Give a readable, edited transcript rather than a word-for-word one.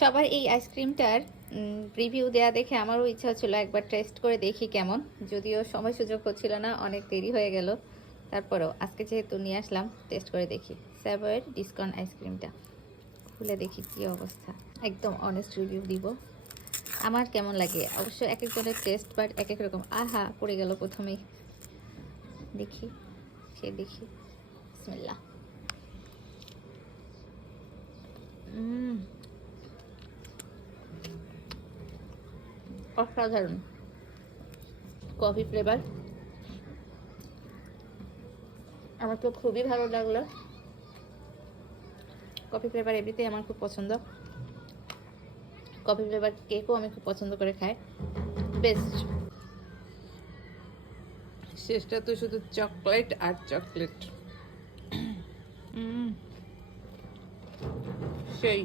সবার এই আইসক্রিমটার রিভিউ দেয়া দেখে আমারও ইচ্ছা ছিল একবার টেস্ট করে দেখি কেমন, যদিও সময় সুযোগ হচ্ছিল না, অনেক দেরি হয়ে গেল। তারপরেও আজকে যেহেতু নিয়ে আসলাম, টেস্ট করে দেখি স্যাভয়ের ডিসকন আইসক্রিমটা। খুলে দেখি কি অবস্থা, একদম অনেস্ট রিভিউ দিব আমার কেমন লাগে। অবশ্য এক একজনের টেস্ট বাট এক এক রকম। আহা, পড়ে গেল প্রথমেই। দেখি দেখি, বিসমিল্লাহ। অসাধারণ কফি ফ্লেভার, আমার তো খুবই ভালো লাগলো। কফি ফ্লেভার এমনিতেই আমার খুব পছন্দ, কফি ফ্লেভার কেকও আমি খুব পছন্দ করে খাই। বেস্ট। শেষটা তো শুধু চকলেট আর চকলেট। সেই